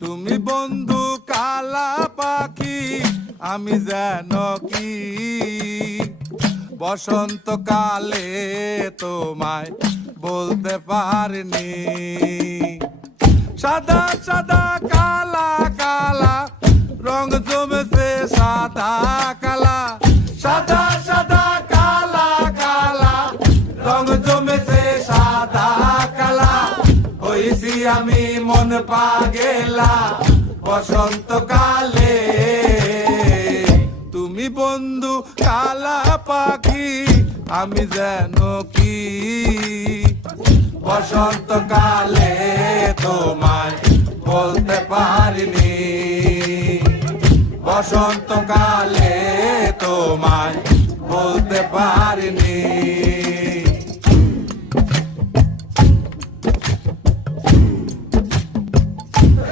তুমি বন্ধু কালা পাখি, আমি যেন কি বসন্তকালে তোমায় বলতে পারিনি। সাদা সাদা কালা কালা রং জমেছে সাদা কালা, সাদা সাদা কালা কালা রং জমেছে সাদা কালা। হইছি আমি মন পাগেলা বসন্তকালে। তুমি বন্ধু কালা পাখি, আমি যেন কি বসন্তকালে তোমায় বলতে পারিনি। বসন্তকালে তোমায় বলতে পারিনি।